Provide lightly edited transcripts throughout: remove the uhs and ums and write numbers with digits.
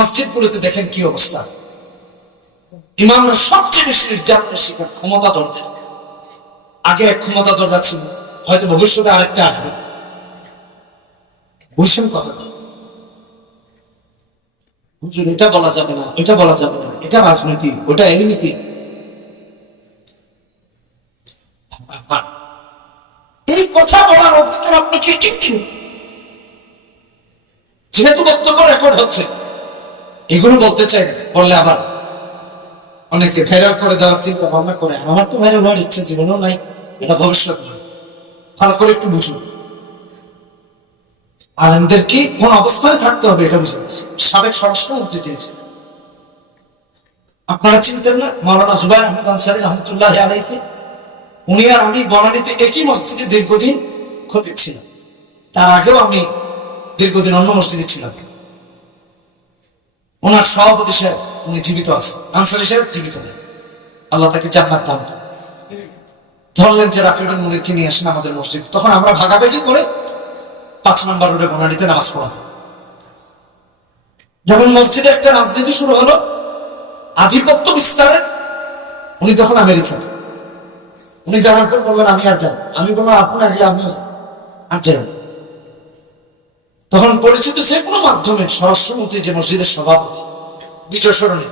মসজিদগুলোতে দেখেন কি অবস্থা। ইমামরা সবচেয়ে বেশি নির্যাতনের শিকার ক্ষমতাধরদের। আগে এক ক্ষমতাধররা ছিল, হয়তো ভবিষ্যতে আরেকটা আসবে। বুঝছেন কথা? এটা বলা যাবে না, এটা বলা যাবে না, এটা রাজনীতি, ওটা এমনিতি। এই কথা বলার অধিকার আপনাকে কিচ্ছু, যেহেতু বক্তব্য রেকর্ড হচ্ছে, এগুলো বলতে চাই না, বললে আবার অনেকে ভাইরাল করে দেওয়ার চিন্তা ভাবনা করে। আমার তো ভাইরাল হওয়ার ইচ্ছা জীবনেও নাই, এটা ভবিষ্যৎ নয়। ভালো করে একটু বুঝুন, আলেমদেরকে কোন অবস্থানে থাকতে হবে এটা বুঝে গেছে। সাবেক স্বরাষ্ট্রমন্ত্রী চেয়েছেন, আপনারা চিনতেন না মাওলানা জুবায়ের আহমদ আনসারী রহমতুল্লাহ আলাইহি? উনি আর আমি বনানীতে একই মসজিদে দীর্ঘদিন খতিব ছিলাম। তার আগেও আমি দীর্ঘদিন অন্য মসজিদে ছিলাম। ওনার সভাপতি সাহেব উনি জীবিত আছেন, আনসারী সাহেব জীবিত নেই, আল্লাহ তাকে জান্নাত দান করেন। ধরলেন যে রাফিউল মুনিরকে নিয়ে আসেন আমাদের মসজিদ। তখন আমরা ভাগাভাগি করে 5 নম্বর রোডে বনানীতে নামাজ পড়া। যখন মসজিদে একটা রাজনীতি শুরু হলো আধিপত্য বিস্তারের, উনি তখন আমেরিকাতে। উনি জানার পর বললেন আমি আর যাব। আমি বললাম আপনি আগে, আমিও আর যাব। তখন পরিচিত যে কোনো মাধ্যমে স্বরাষ্ট্রমন্ত্রী, যে মসজিদের সভাপতি বিজয় সরণি,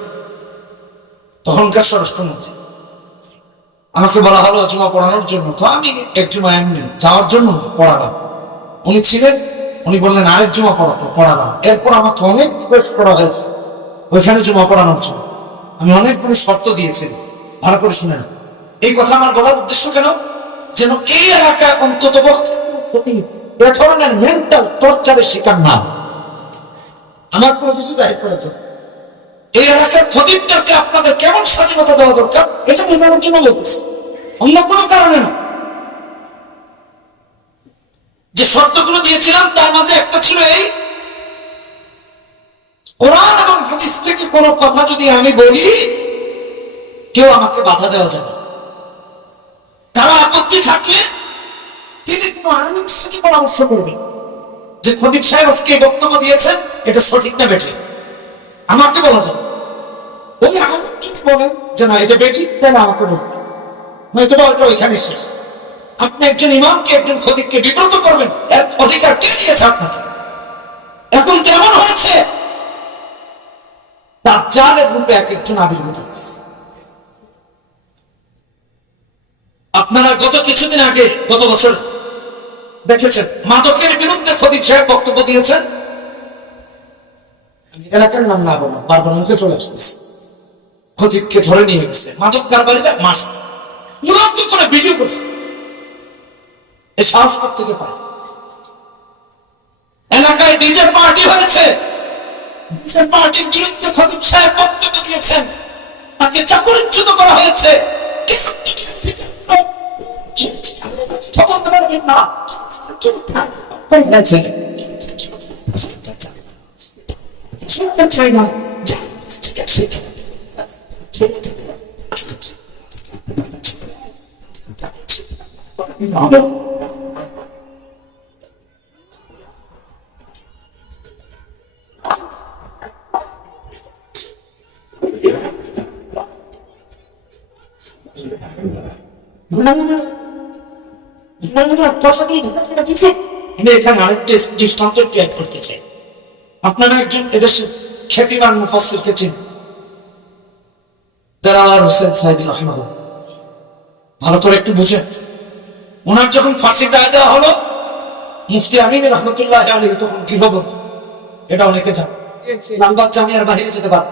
তখনকার স্বরাষ্ট্রমন্ত্রী, আমাকে বলা হলো জুমা পড়ানোর জন্য। তো আমি এক জুমা এমনি যাওয়ার জন্য পড়ালাম। উনি ছিলেন, উনি বললেন আরেক জুমা পড়ালাম। এরপর আমাকে অনেক রিকোয়েস্ট করা হয়েছে ওইখানে জুমা পড়ানোর জন্য। আমি অনেকগুলো শর্ত দিয়েছি, ভালো করে শুনে না। এই কথা আমার বলার উদ্দেশ্য কেন, যেন এই এলাকায় অন্তত এ ধরনের মেন্টাল টর্চারের শিকার না। আমার কোনো কিছু জাহির করার জন্য এই এলাকার খতিবদেরকে আপনাদের কেমন স্বাধীনতা দেওয়া দরকার এটা বোঝানোর জন্য বলতেছি, অন্য কোনো কারণে না। যে শর্তগুলো দিয়েছিলাম তার মাঝে একটা ছিল এই, কোরআন এবং হাদিস থেকে কোনো কথা যদি আমি বলি কেউ আমাকে বাধা দেওয়া যাবে। কারো আপত্তি থাকলে তিনি কোনো আইনের সাথে পরামর্শ করবেন যে খতিব সাহেব আজকে বক্তব্য দিয়েছেন এটা সঠিক না বেঠিক, আমাকে বলা যাবে। উনি আমাকে যদি বলেন যে না এটা বেঠিক, তাহলে আমাকে বলবেন, নয়তো বা ওইটা ওইখানে শেষ। আপনি একজন ইমামকে, একজন খতিবকে বিব্রত করবেন, এর অধিকার কে দিয়েছে আপনাকে? এখন কেমন হয়েছে দাজ্জালের রূপে এক একজন আবির্ভূত হয়েছে। আপনারা গত কিছুদিন আগে, গত বছর দেখেছেন মাদকের বিরুদ্ধে খতিব সাহেব বক্তব্য দিয়েছেন। আমি এলাকার নাম না বললাম, বারবার মুখে চলে আসতেছে। খতিবকে ধরে নিয়ে গেছে, মাদক কারবারিরা মারছে, উন্নত করে ভিডিও করছে। এই সাহস থেকে পায়। এলাকায় ডিজে পার্টি হয়েছে, ডিজে পার্টির বিরুদ্ধে খতিব সাহেব বক্তব্য দিয়েছেন, তাকে চাকরিচ্যুত করা হয়েছে। আমি এখানে আরেকটা দৃষ্টান্ত ক্রিয়েট করতে চাই। আপনারা একজন এদেশের খ্যাতিমান মুফাসসিরকে চিনেন, দেলাওয়ার হোসেন সাইদি রাহিমাহুল্লাহ। ভালো করে একটু বুঝেন, ওনার যখন ফাঁসির রায় দেওয়া হলো, মুফতি আমিন রহমতুল্লাহ আলাইহি তখন গৃহবন্দী, এটা অনেকে জানে, লালবাগ জামিয়ার বাইরে যেতে পারে।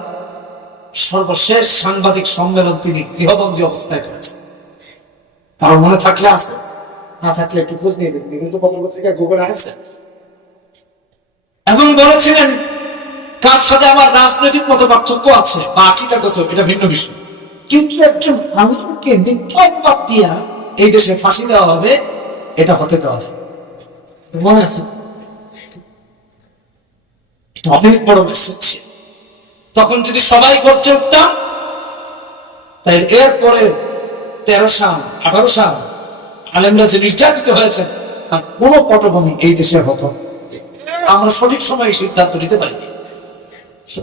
সর্বশেষ সাংবাদিক সম্মেলন তিনি গৃহবন্দী অবস্থায় করেছেন। কারণ মনে থাকলে আছে, না থাকলে একটু খোঁজ নিয়ে দেখবেন, কিন্তু পত্রপত্রিকা গুগলে আছে। এবং বলেছিলেন কার সাথে আমার রাজনৈতিক মত পার্থক্য আছে বা আকীদাগত, এটা ভিন্ন বিষয়, কিন্তু একজন মানুষকে নির্ভর দিয়া এই দেশে ফাঁসি দেওয়া হবে, এটা হতে দেওয়া যায়। মনে আছে? অনেক বড় মেসেজ। তখন যদি সবাই গর্জে উঠতাম, তাই এরপরে 13 সাল 18 সাল আলেমরা যে নির্যাতিত হয়েছেন তার কোনো পটভূমি এই দেশের হতো, আমরা সঠিক সময়ে সিদ্ধান্ত নিতে পারি।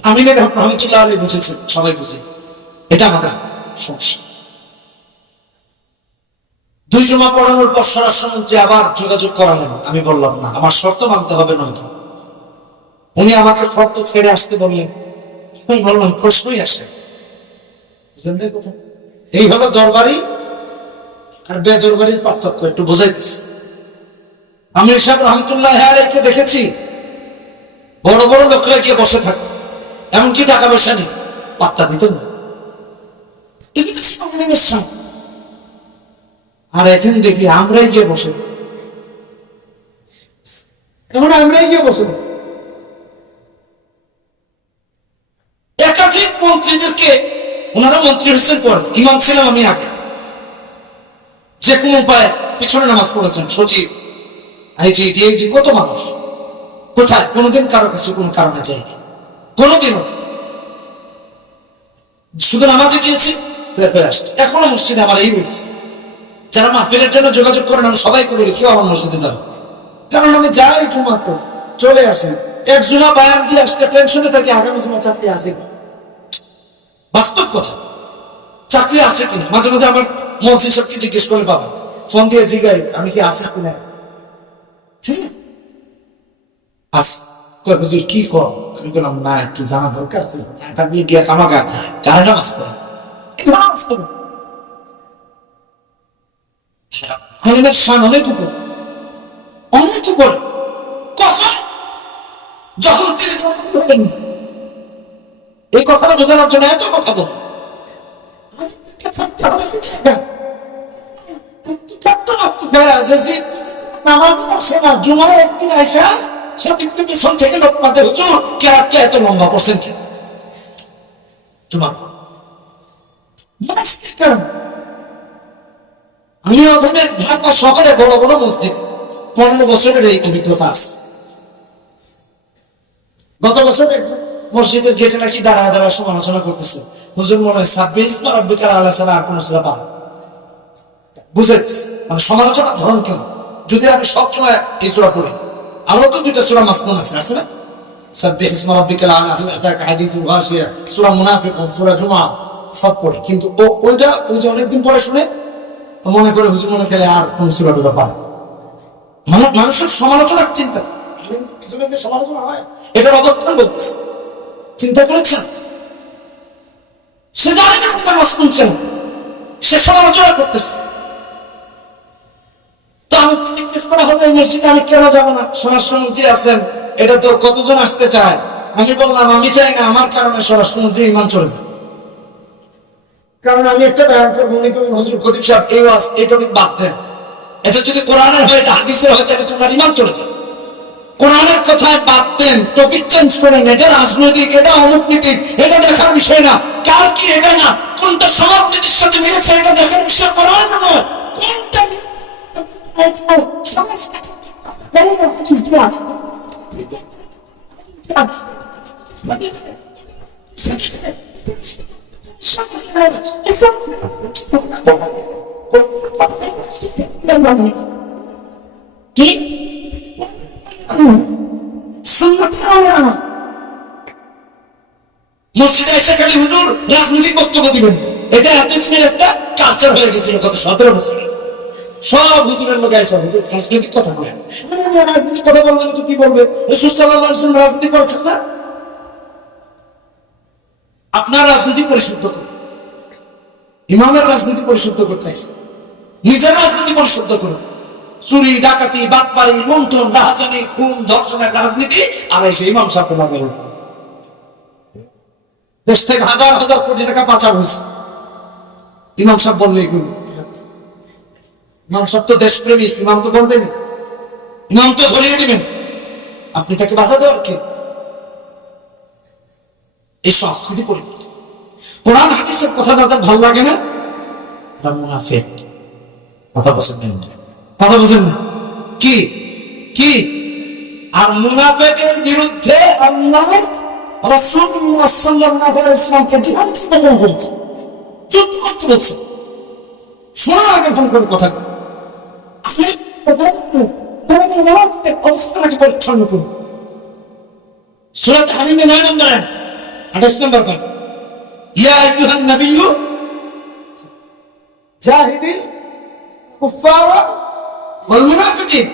আমিন রহমতুল্লাহ আলী বুঝেছেন, সবাই বুঝে। এটা আমাদের সমস্যা। 2 জুমা পড়ানোর পর স্বরাষ্ট্রমন্ত্রী আবার যোগাযোগ করালেন। আমি বললাম না, আমার শর্ত মানতে হবে নয়তো। উনি আমাকে শর্ত ছেড়ে আসতে বললেন। আমি বললাম প্রশ্নই আসে। এই হলো দরবারি আর বেদরবারির পার্থক্য, একটু বোঝাইতেছি। আমি সাহেব রহমতুল্লাহ আলাইকে দেখেছি বড় বড় লোকরা গিয়ে বসে থাকতো, এমনকি টাকা পয়সা নেই, পাত্তা দিত না। আর এখন দেখি আমরাই গিয়ে বসে, এখন আমরাই গিয়ে বসে একাধিক মন্ত্রীদেরকে, ওনারা মন্ত্রী হয়েছেন পর, ইমাম ছিলাম আমি আগে, যে কোনো উপায় পিছনে নামাজ পড়েছেন, সচিব, আইজি, ডিআইজি, কত মানুষ কোথায় কোনোদিন কারো কাছে কোনো কারণে যায়নি, কোনোদিনও। শুধু নামাজে গিয়েছি, বের হয়ে আসছে। এখনো মসজিদে আমার এই রুলস, যারা মাহফিলের জন্য যোগাযোগ করেন আমি সবাইকে বলি কেউ আমার মসজিদে যাবে, কারণ আমি যাই জুমাতে চলে আসি, এক জুমা বায়ান দিয়ে আজকে টেনশনে থাকি আগামী জুমা চাকরি আছে কিনা। বাস্তব কথা, চাকরি আছে কিনা। মাঝে মাঝে আমার মহসিন সাহেবকে জিজ্ঞেস করে পাবেন, ফোন দিয়ে জিগাই আমি কি আছে কিনা। হুজুর কি কর, আমি বললাম না একটু জানা দরকার আছে, থাকলে গিয়ে কামাকা কারে নামাজ পড়ে অনেক উপর, অনেক উপর। যখন তিনি এই কথাটা বোঝানোর জন্য এত কথা বল, নামাজ পড়ছে না, জুমায় একদিন আইসা পিছন থেকে লোক মাঝে হুজুর কেরাতটা এত লম্বা করছেন কেন তোমার। আমি ওখানে ঢাকা শহরে বড় বড় মসজিদ 15 বছরের এই অভিজ্ঞতা আছে। গত বছর মসজিদের গেটে নাকি দাঁড়ায় দাঁড়ায় সমালোচনা করতেছে, হুজুর মনে হয় 26 রাব্বিকাল আলা ছাড়া আর কোন সূরা পাবে। বুঝেছি মানে সমালোচনার ধরন কেন। যদি আমি সবসময় এই সূরা পড়ি, আরো তো 2টা সূরা মাসনুন আছে, আছে না? সাব্বিহ ইসমা রাব্বিকাল আলা, আতাকা হাদিসুল গাশিয়া, সূরা মুনাফিকুন, সূরা জুমা সব পড়ি, কিন্তু ওইটা ওই যে অনেকদিন পরে শুনে মনে করে হুজুর মনে খেলে আর কোন সূরা টুরা পাবে। মানুষের সমালোচনার চিন্তা, পিছনে যে সমালোচনা হয় এটার অবস্থান বলতেছে, চিন্তা করেছেন? সে জানে না তোমার মাসনুন কেন, সে সমালোচনা করতেছে। তো আমি জিজ্ঞেস করা হবে এই মসজিদে আমি কেন যাবো না, স্বরাষ্ট্রমন্ত্রী আছেন, এটা তো কতজন আসতে চায়। আমি বললাম আমি চাই না আমার কারণে স্বরাষ্ট্রমন্ত্রী ইমান চলে যায়, কারণ আমি একটা বয়ান করবো, উনি করবেন হুজুর খতিব সাহেব এই ওয়াজ এই টপিক বাদ দেন, এটা যদি কোরআনের হয়, এটা হাদিসের হয়, তাহলে তোমার ইমান চলে যায়। কোরআনের কথায় বাদ দেন, টপিক চেঞ্জ করেন, এটা রাজনৈতিক, এটা অমুকনীতিক, এটা দেখার বিষয় না। কার কি এটা না, কোনটা সমাজনীতির সাথে মিলেছে এটা দেখার বিষয় কোরআন নয়, কোনটা কি মসজিদে এসে খালি হুজুর রাজনৈতিক বক্তব্য দিবেন, এটা এতদিনের একটা কালচার হয়ে গেছিল গত 17 বছর। সব হুজুরের লোক এসে হুজুর রাজনৈতিক কথা বলেন, রাজনৈতিক কথা বলবেন তো কি বলবে, রাসূল সাল্লাল্লাহু আলাইহি ওয়াসাল্লাম রাজনীতি করেছেন না? আপনার রাজনীতি পরিশুদ্ধ করুন, ইমামের রাজনীতি পরিশুদ্ধ করতে নিজের রাজনীতি পরিশুদ্ধ করুন। চুরি ডাকাতি বাটপারি লুণ্ঠন রাহাজানি খুন ধর্ষণের রাজনীতি আর এসে ইমাম সাহেব লাগবে। দেশ থেকে হাজার হাজার কোটি টাকা পাচার হয়েছে, ইমাম সাহেব বললে এগুলো। ইমাম সাহেব তো দেশপ্রেমী, ইমাম তো বলবেন, ইমাম তো ধরিয়ে দিবেন, আপনি তাকে বাধা দেওয়ার কে? এই সংস্কৃতি পরিবর্তন। কোরআন হাদিসের কথা যাদের ভালো লাগে না, এটা মুনাফিক। কথা বলছেন না, কথা বলছেন না কি কি? আর মুনাফিকের বিরুদ্ধে আল্লাহ রাসূলুল্লাহ সাল্লাল্লাহু আলাইহি ওয়াসাল্লামকে জিহাদ করতে বলেছে, যুদ্ধ করতে বলেছে। শোনার আগে ফোন করে কথা বলে অবস্থাটাকে পরিচ্ছন্ন করুন। সূরা তাহরিমে 9 নম্বরে 28 নম্বর পান, ইয়া আইয়ুহান নাবিয়্যু জাহিদিল কুফারা ওয়াল মুনাফিকিন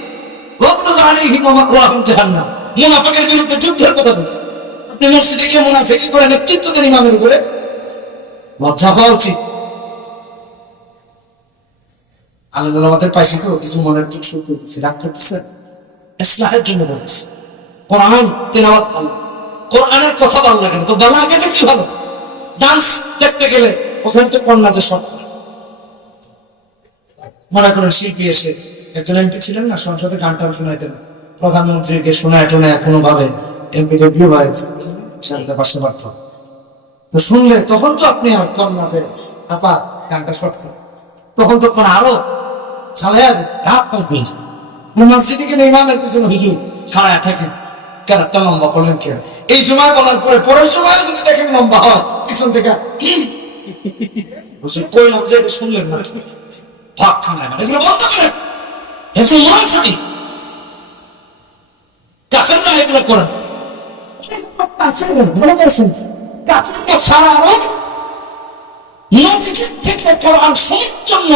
ওয়াগলিজ আলাইহিম ওয়ামাওয়াহুম জাহান্নাম। মুনাফিকের বিরুদ্ধে যুদ্ধের কথা বলছে। আপনি মসজিদে গিয়ে মুনাফিকি করে নেতৃত্ব দেন ইমামের উপরে, লজ্জা হওয়া উচিত। আল্লাহ আমাদের পাইছি তো কিছু মনের দুঃখ সুখ করতেছে, রাগ করতেছে, ইসলাহের জন্য বলতেছে। কোরআন তেলাওয়াত ভালো, কোরআনের কথা ভালো লাগে না তো বালাগাটা কি ভালো? ডান্স দেখতে গেলে ওখানে তো কন্যা যে সব মনে করেন শিল্পী এসে, একজন এমপি ছিলেন না, সংসদে গান টান শোনাইতেন, প্রধানমন্ত্রীকে শোনায় টোনায় কোনোভাবে এমপি ডেবিউ হয়েছে সেটা পাশে পারত, তো শুনলে তখন তো আপনি আর কন্যা যে আপা গানটা শর্ট করেন, তখন তো কোন আরো চালাই আছে রাত হয়ে যায়। মসজিদে গেলে ইমামের পিছনে হুজুর খাড়ায় থাকেন, ক্যারেক্টার লম্বা করলেন কে? এই সময় বলার পরে পরের সময় যদি দেখেন লম্বা হয়, পিছন থেকে কই যে এটা শুনলেন না, ভাগ খানায় মানে এগুলো বন্ধ করেন। এগুলো মুনাফিকি, কাফেররা এগুলো করেন। সারা আরব নবীজির থেকে কোরআন শোনার জন্য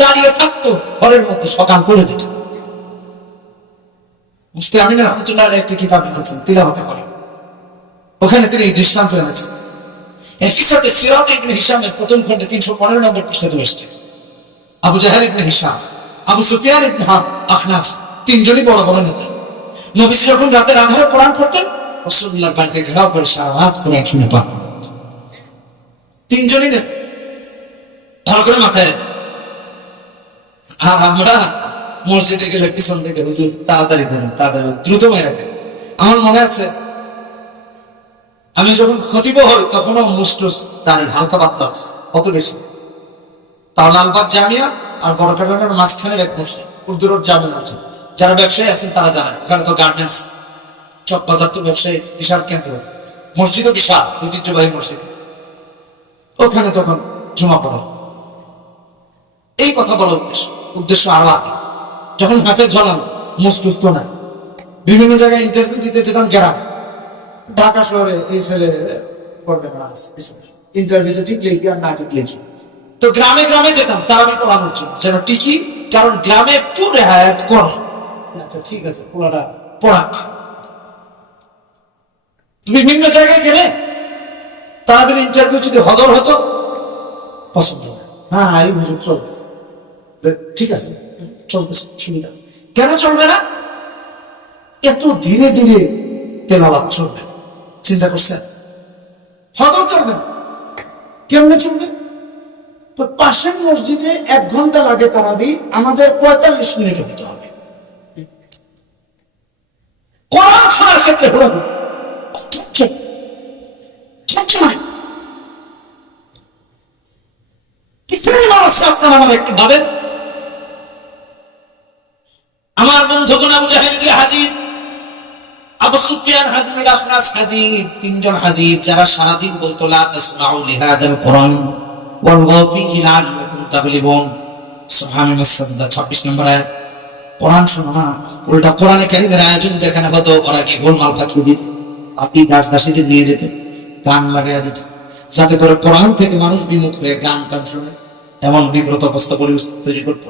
দাঁড়িয়ে থাকতো ঘরের মধ্যে, সকাল করে দিত। মুফতি আমিন রহমাতুল্লাহ আলাইহি একটি কিতাব লিখেছেন তিলাওয়াত করে, ওখানে তিনি এই দৃষ্টান্ত এনেছেন। একই সাথে সিরাত ইবনে হিশামের প্রথম খণ্ডে 315 নম্বর পৃষ্ঠাতে এসেছে, আবু জাহেল ইবনে হিশাম, আবু সুফিয়ান ইবনে হারব, আখনাস, তিনজনই বড় বড় নেতা। নবীজি যখন রাতের আঁধারে কোরআন পড়তেন, রাসূলুল্লাহর বাড়িতে ঘেরাও করে সারা রাত কোরআন শুনে পাঠ করতেন। তিনজনই নেতা, ভালো করে মাথায় রেখে। আর আমরা মসজিদে গেলে পিছন থেকে হুজুর তাড়াতাড়ি করেন, তাড়াতাড়ি দ্রুত মেরে রাখেন। আমার মনে আছে আমি যখন খতিব হই তখনও মুস্টুস দাঁড়ি হালকা পাতলা অত বেশি, তাও লালবাগ জামিয়া আর বড় কাটানোর মাঝখানের এক মসজিদ উর্দু রোড জামে মসজিদ। যারা ব্যবসায়ী আছেন তারা জানেন, ওখানে তো গার্মেন্টস চক বাজার তো ব্যবসায়ী বিশাল কেন্দ্র, মসজিদও বিশাল ঐতিহ্যবাহী মসজিদ। ওখানে তখন জমা পড়া, এই কথা বলার উদ্দেশ্য আরো আগে। যখন হাফেজ হলাম মুস্তুস্ত না, বিভিন্ন জায়গায় ইন্টারভিউ দিতে যেতাম গ্রাম, ঢাকা শহরে এই ছেলে করবে না ইন্টারভিউতে ঠিক লিখি আর না ঠিক লিখি, তো গ্রামে গ্রামে যেতাম তারা পড়ানোর জন্য যেন টিকি, কারণ গ্রামে একটু রেহায়াত করে। আচ্ছা ঠিক আছে পুরোটা পড়া। বিভিন্ন জায়গায় গেলে তারা ইন্টারভিউ যদি হদর হতো পছন্দ, হ্যাঁ এই হুজুর চলবে, ঠিক আছে চলতেছে সুবিধা। কেন চলবে না? এত ধীরে ধীরে তেলাওয়াত চলবে, চিন্তা করছেন? হদর চলবে, কেমনে চলবে? তো পাশের মসজিদে 1 ঘন্টা লাগে তারাবি, আমাদের 45 মিনিটে দিতে হবে। কোরআন শোনার ক্ষেত্রে হলো আমার একটু ভাবেন, আমার বন্ধুগণ আবু জাহেল হাজির, আবু সুফিয়ান হাজির, আখনাস হাজির, তিনজন হাজির যারা সারাদিন বলতো লা তাসমাউ লিহাদাল কোরআন ওয়ালগাউ ফীহি লাআল্লাকুম তাগলিবুন। সূরা আন-নাসর 26 নম্বর আয়াত। কোরআন শোনো না, উল্টা কোরআনে কারীমের আয়োজন যেখানে হতো ওরা কি গোলমাল পাকিয়ে দিত, পাতি দাস দাসীদের নিয়ে যেত, গান লাগাইয়া দিত, যাতে করে কোরআন থেকে মানুষ বিমুখ হয়ে গান টান শুনে এমন বিব্রত অবস্থা পরিস্থিতি তৈরি করতো।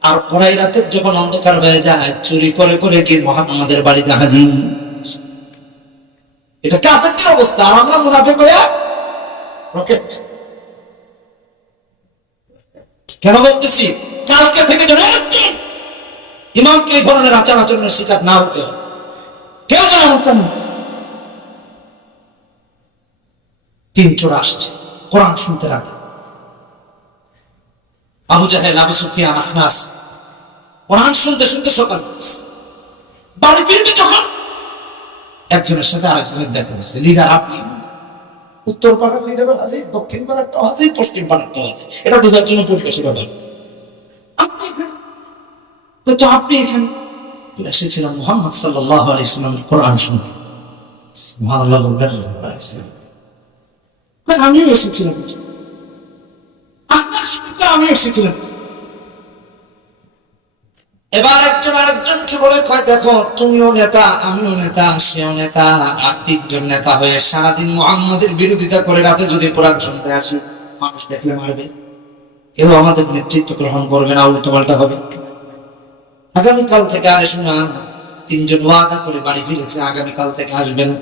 আর ওরাই রাতে যখন অন্ধকার হয়ে যায় চুরি করে করে গিয়ে মুহাম্মাদের বাড়িতে হাজির। এটা কাফেরদের অবস্থা, আর আমরা মুনাফিক হয়ে রকেট। কেন বলতেছি? কালকে থেকে যেন ইমামকে এই ধরনের আচার আচরণের শিকার না হতে হবে। কেউ যেন এমনটা না। 3 চোর আসছে কোরআন শুনতে রাতে, আবু জাহেল, আবু সুফিয়ান, আখনাস কোরআন শুনতে শুনতে সকাল বাড়ি ফিরবে যখন একজনের সাথে আরেকজনের দেখা হচ্ছে। লিডার আপনি, উত্তর পাড়ার লিডারও আছে, দক্ষিণ পাড়ারটাও আছে, পশ্চিম পাড়ারটাও আছে, এটা বোঝার জন্য পরিবেশে ব্যাপার। আপনি এখানে এসেছিলাম মুহাম্মদ সাল্লাল্লাহু আলাইহি ওয়াসাল্লামের কোরআন শুনতে। সুবহানাল্লাহ বলবেন, আমিও এসেছিলাম, আমি এসেছিলাম। এবার একজন আরেকজনকে বলে কয়, দেখো তুমিও নেতা, আমিও নেতা, সেও নেতা, আর তিনজন নেতা হয়ে সারাদিন মুহাম্মাদের বিরোধিতা করে রাতে যদি কোরআন শুনতে আসি, মানুষ দেখলে মারবে, কেউ আমাদের নেতৃত্ব গ্রহণ করবে না, উল্টো পাল্টা হবে। আগামীকাল থেকে আর শোনা, তিনজন ওয়াদা করে বাড়ি ফিরেছে আগামীকাল থেকে আসবে না।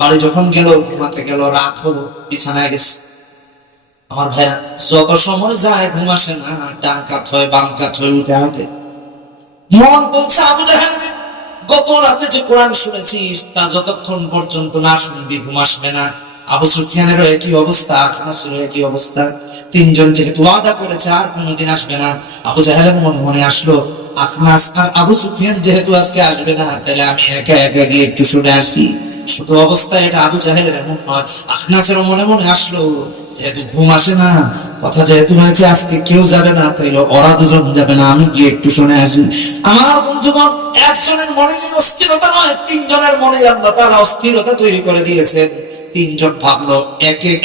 বাড়ি যখন গেল, ঘুমাতে গেল, রাত হলো, বিছানায় গেছে। আমার ভাইরা, যত সময় যায় ঘুম আসে না, ডান কাত হয় বাম কাত হয়, উঠে উঠে মন বলছে, আবু জাহেল গত রাতে যে কোরআন শুনেছিস তা যতক্ষণ পর্যন্ত না শুনবি ঘুম আসবে না। আবু সুফিয়ানেরও একই অবস্থা, আখনাসেরও একই অবস্থা। তিনজন যেহেতু ওয়াদা করেছে আর কোনোদিন আসবে না, আবু জাহেলের মনে মনে আসলো, আখনাস আর আবু সুফিয়ান যেহেতু আজকে আসবে না, তাহলে আমি একা একা গিয়ে একটু শুনে আসি। শুধু অবস্থায় এটা আবু জাহেলের এমন নয়, আখনাসেরও মনে মনে আসলো, যেহেতু ঘুম আসে না, কথা যেহেতু হয়েছে আজকে কেউ যাবে না, তাইলে ওরা দুজন যাবে না, আমি গিয়ে একটু শুনে আসি। আমার বন্ধুগণ, একজনের মনে অস্থিরতা নয়, তিনজনের মনে আল্লাহ তাআলা অস্থিরতা তৈরি করে দিয়েছেন। তিনজন ভাবলো,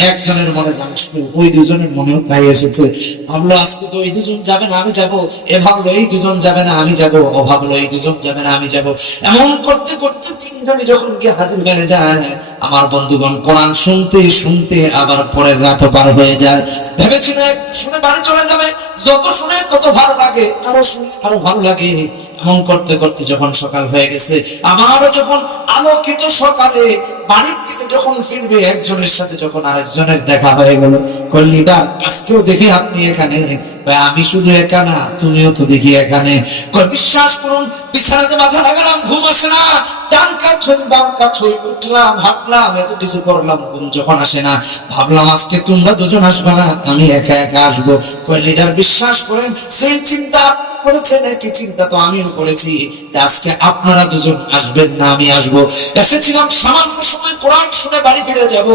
একজনের মনে আসলো, ওই দুজনের মনেও তাই এসেছে। ভাবলো আজকে তো ওই দুজন যাবে না, আমি যাব। এ ভাবলো এই দুজন যাবে না, আমি যাব। ও ভাবলো এই দুজন যাবে না, আমি যাব। এমন করতে করতে তিনজনই যখন গিয়ে হাজির হয়ে যায়, আমার বন্ধুগণ, কোরআন শুনতে শুনতে আবার পরের রাত পার হয়ে যায়। ভেবেছিল শুনে বাড়ি চলে যাবে, যত শুনে তত ভালো লাগে, আরো শুনে আরো ভালো লাগে। এমন করতে করতে যখন সকাল হয়ে গেছে, আমারও যখন আলোকিত সকালে বাড়ির দিকে যখন ফিরবে, একজনের সাথে যখন আরেকজনের দেখা হয়ে গেল। কল্লিবা, আজকেও দেখি আপনি এখানে। আমি শুধু একা না, তুমিও তো দেখি এখানে। বিশ্বাস করুন, বিছানাতে মাথা লাগালাম, ঘুম আসে না, ডান কাত হই বাম কাত হই, উঠলাম হাঁটলাম, এত কিছু করলাম, ঘুম যখন আসে না। ভাবলাম আজকে তোমরা দুজন আসবে না, আমি একা একা আসবো। লিডার, বিশ্বাস করেন, সেই চিন্তা করেছেন, একই চিন্তা তো আমিও করেছি, যে আজকে আপনারা দুজন আসবেন না, আমি আসবো। এসেছিলাম সামান্য সময় কোরআন শুনে বাড়ি ফিরে যাব।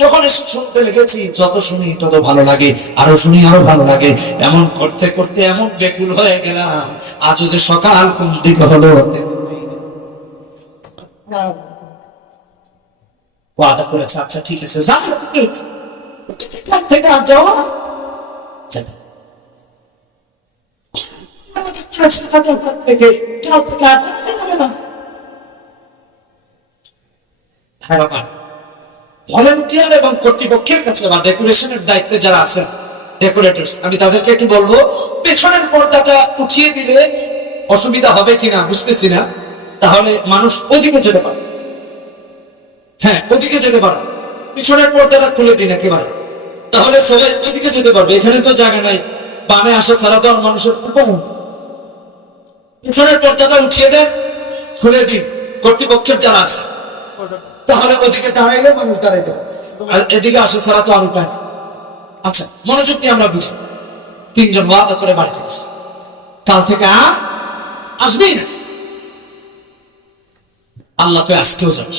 যখন এসে শুনতে লেগেছি, যত শুনি তত ভালো লাগে, আরো শুনি আরো ভালো লাগে। এমন করতে করতে এমন বেকুল হয়ে গেলাম, আজও যে সকাল কোন দিকে হলো। ওয়াদা করেছে, আচ্ছা ঠিক আছে, থেকে আর যাওয়া ভলেন্টিয়ার এবং কর্তৃপক্ষের কাছে বা ডেকোরেশনের দায়িত্বে যারা আছেন, ডেকোরেটরস, আমি তাদেরকে একটু বলবো, পেছনের পর্দাটা উঠিয়ে দিলে অসুবিধা হবে কিনা বুঝতেছি না, তাহলে মানুষ ওদিকে যেতে পারে। হ্যাঁ, ওদিকে যেতে পারে, পিছনের পর্দাটা খুলে দিন একেবারে, তাহলে সবাই ওইদিকে যেতে পারবে। এখানে তো জায়গা নাই, বামে আসা ছাড়া তো আর মানুষের। পিছনের পর্দাটা উঠিয়ে দেন, খুলে দিন, কর্তৃপক্ষের যারা আছে, তাহলে ওদিকে দাঁড়াইলে মানুষ দাঁড়াইতে পারে, আর এদিকে আসা ছাড়া তো আর উপায়। আচ্ছা, মনোযোগ দিয়ে আমরা বুঝি। তিনজন ওয়াদা করে বাড়ি গেছে, কাল থেকে আসবেই না। আল্লাহকে আজকেও যাবি,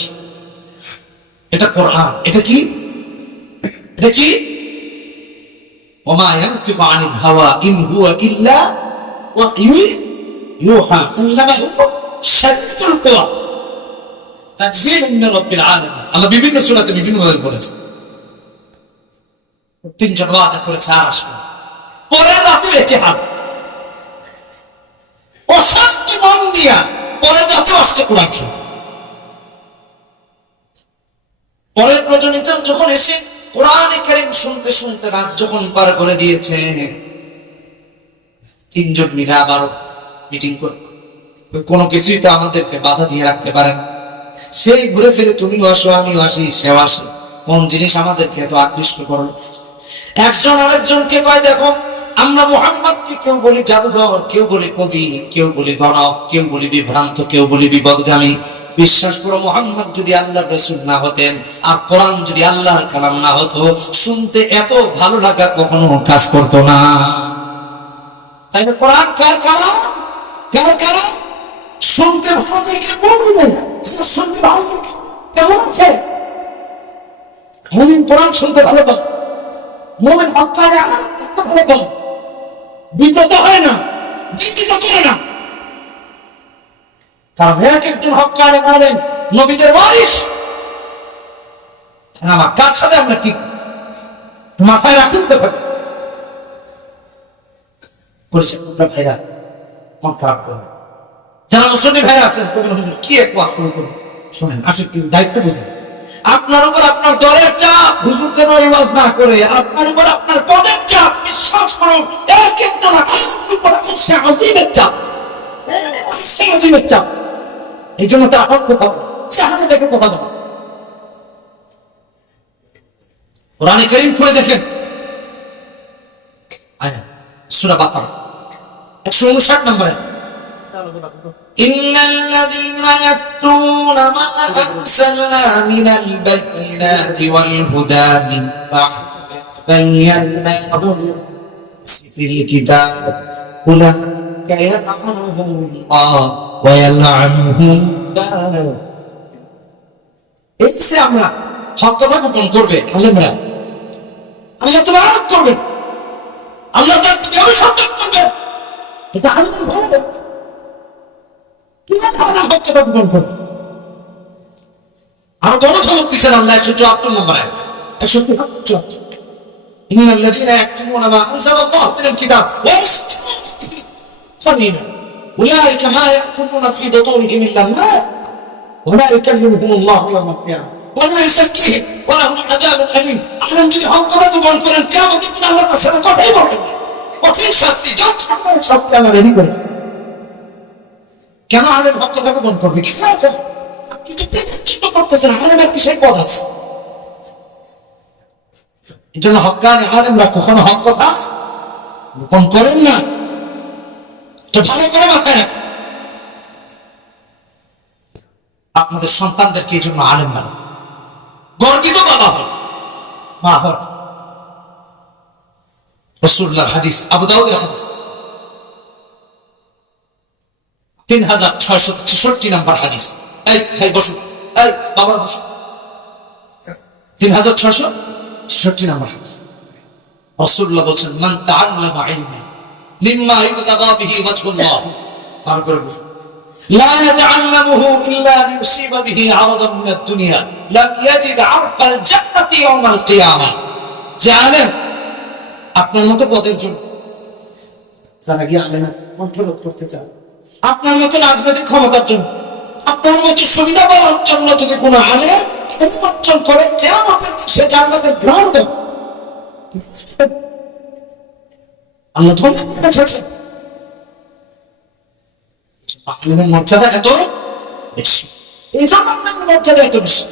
এটা কোরআন। এটা কি? এটা কি? ওমা ইয়ানতিকু আনিল হাওয়া ইন হুয়া ইল্লা ওয়াহয়ুন ইউহা, ইন্নামা হুয়া শাদীদুল কুওয়া, তানযীলুম মির রাব্বিল আলামিন। আল্লাহ বিভিন্ন সূরাতে বিভিন্ন ভাবে বলেছেন। তিনজন ওয়াদা করেছে আর আসবে, পরের রাতে একই হাত, অশান্তি মন দিয়া পরের রাতে আসছে কোরআন শুনতে। পরের রজনীতে যখন এসে কোরআনে কারীম শুনতে শুনতে রাত যখন পার করে দিয়েছে, তিনজন মিলে আবারও মিটিং করে, কোনো কিছুই তো আমাদেরকে বাধা দিয়ে রাখতে পারে না। সেই ঘুরে ফিরে তুমিও আসো আমিও আসি, সেও আসে, কোন জিনিস আমাদেরকে এত আকৃষ্ট করলো? একজন আরেকজনকে কয়, দেখো আমরা মুহাম্মদকে কেউ বলি জাদুঘর, কেউ বলি কবি, কেউ বলি গণক, কেউ বলি বিভ্রান্ত, কেউ বলি বিপদগামী। বিশ্বাস করো, মুহাম্মদ যদি আল্লাহর রাসূল না হতেন, আর কোরআন যদি আল্লাহর কালাম না হতো, শুনতে এত ভালো লাগা কখনো কাজ করতো না। তাই না? কোরআন কার কালাম? কার কালাম? শুনতে ভালো দেখে মুমিন, শুনতে ভালো কেমন আছে? মুমিন কোরআন শুনতে ভালোবাসে, মুমিন হক্কারে ভালো পায়, বিতত হয় না, বিতত করে না। কারণ এক একজন হক্কারে বলেন নবীদের ওয়ারিস। আমার কার সাথে আমরা কি মাথায় রাখতে হবে? ভাইরা, মন খারাপ করবে। যারা মুসল্লি ভাই আছেন কি এক ওয়াজ করবেন শোনেন, আসে কি দায়িত্ব বুঝেন। আপনার উপর আপনার দলের চাপ, হুজুর কেন ওয়াজ না করে, আপনার উপর আপনার পদের চাপ, বিশ্বাস করুন এক একটা না আজিমের চাপ, আজিমের চাপ। এই জন্য তো আপন কথা সাহায্য দেখে কথা বলা। কোরআনে কারীম খুলে দেখেন সূরা বাকারা 159 নম্বরে, ইন্নাল লাযীনা ইয়াকতুমুনা মা আরসালনা মিনাল বাইয়িনাতি ওয়াল হুদা মিন বা'দি বায়্যানাহু ফিল কিতাব উলাইকা ইয়ালআনুহুমুল্লাহ ওয়া ইয়ালআনুহুম এসে আমরা হক কথা গোপন করবে আলেমরা, আল্লাহ তাআলা আরোপ করবে, আল্লাহ তার প্রতি অভিশাপ করবে, এটা আলেম হবে কিভাবে আমরা হক কথা গোপন করব। আর বড় ধমক দিয়েছেন আল্লাহ 174 নম্বরে, 174 ইন্নাল লাযীনা ইয়াকতুমুনা মা আনজালাল্লাহু মিনাল কিতাব ওয়া ইয়াসতামিনা উলাইকা মা ইয়াকুলুনা ফি বুতুনিহিম ইল্লা নার ولا يكلمهم الله يوم القيامة ولا يزكيهم ولهم عذاب أليم। আলেম যদি হক কথা গোপন করেন কিয়ামতের দিন আল্লাহ তার সাথে কথাই বলবেন, কঠিন শাস্তি, যত শাস্তি আল্লাহ রেডি করে। কেন আলেম হক কথা গোপন করবে? কিছু আছে চিন্তা করতেছেন আলেমের কিসের পদ আছে। এই জন্য হক্কানি আলেমরা কখনো হক কথা গোপন করেন না, তো ভালো করে মাথায় রাখেন। আপনাদের সন্তানদেরকে এই জন্য আলেম মানে গর্বিত বাবা হন, মা হন। রাসূলুল্লাহর হাদিস, আবু দাউদের হাদিস 3666 নম্বর হাদিস। এই বসুন, এই বাবা বসুন, 3666 নম্বর হাদিস। রাসূলুল্লাহ বলেন মান তাআল্লামা ইলমান মিম্মা ইবতাগা বিহি ওয়াজহুল্লাহ, ভালো করে বসুন, لا يتعلمه إلا ليصيب به عرضا من الدنيا لم يجد عرف الجنة يوم القيامة। যে আলেম আপনার মতো পদের জন্য, যারা গিয়ে আলেমের কন্ট্রোল করতে চান, আপনার মতো রাজনৈতিক ক্ষমতার জন্য, আপনার মতো সুবিধা পাওয়ার জন্য যদি কোনো আলেম অর্জন করে কিয়ামতের দিন সে জান্নাতের দ্বার দেবে। আল্লাহ তো বলেছেন আলেমের মর্যাদা এত বেশি, এই জন্য আলেমের মর্যাদা এত বেশি।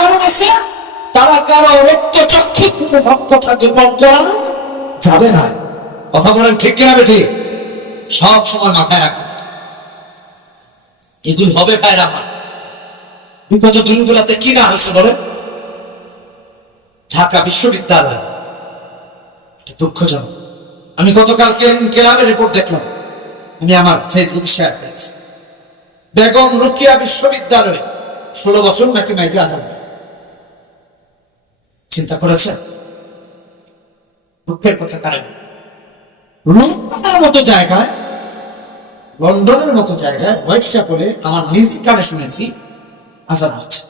আলেম আছে তারা কারো রক্ত চক্ষু থেকে ভক্ত থাকে বঞ্চনা যাবে না। কথা বলেন ঠিক কিনা বেঠিক? সব সময় মাথায় রাখবেন এগুলো হবে ভাইরা আমার। বিগত দিনগুলোতে কি না হয়েছে বলে, ঢাকা বিশ্ববিদ্যালয় দুঃখজনক। আমি গতকালকে ক্লাবের রিপোর্ট দেখলাম, আমি আমার ফেসবুকে শেয়ার করেছি। বেগম রোকেয়া বিশ্ববিদ্যালয়ে 16 বছর নাকি মেয়েকে আজান। চিন্তা করেছেন দুঃখের কথা? কারণ লন্ডনের মতো জায়গায় হোয়াইট চ্যাপেলে আমার নিজের কানে শুনেছি আজান হচ্ছে,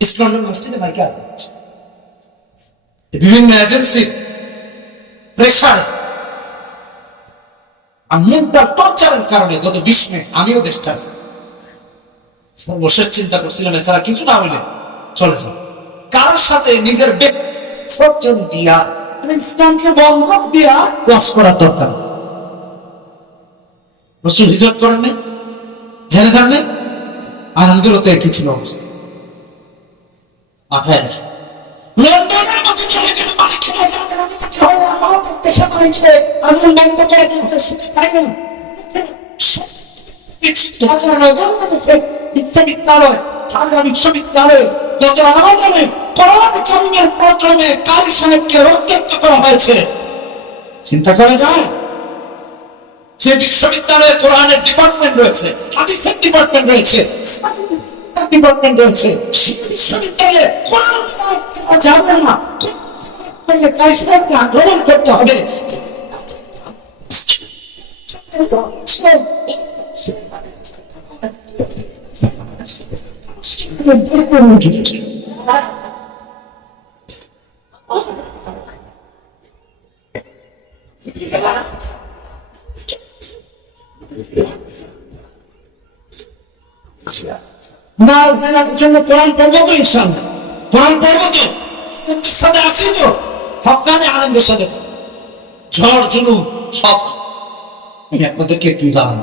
ইস্ট লন্ডন মসজিদে মাইকে আজান হচ্ছে। বিভিন্ন এজেন্সির প্রেশারে আর মেন্টাল টর্চারের কারণে গত 20 মে আমিও দেশ ছাড়ছি। সর্বশেষ চিন্তা করছিলাম এছাড়া কিছু না হইলে চলে যাও, কারোর সাথে নিজের দিয়া ইসলামকে বন্ধক দিয়া ওয়াজ করার দরকার। রাসূল হিজরত করেন নাই, জেনে যান নাই, আনন্দের কি ছিল অবস্থা মাথায় রাখি। লন্ডনের মতো জায়গায় বিশ্ববিদ্যালয়, ঢাকা বিশ্ববিদ্যালয়ে যত আয়োজনে কোরআনের প্রথমে কারি সাহেবকে রক্তাক্ত করা হয়েছে, চিন্তা করা যায়? যে বিশ্ববিদ্যালয়ে কোরআনের ডিপার্টমেন্ট রয়েছে, হাদিসের ডিপার্টমেন্ট রয়েছে, ডিপার্টমেন্ট রয়েছে, বিশ্ববিদ্যালয়ে যাবে না, আন্দোলন করতে হবে। না ফেরার জন্য কোরআন পড়বো তো ইনশাআল্লাহ, কোরআন পড়বো তো, সাথে আসি তো, হকানে আনন্দের সাথে ঝড় জুলুম সব। আমি আপনাদেরকে একটু উদাহরণ,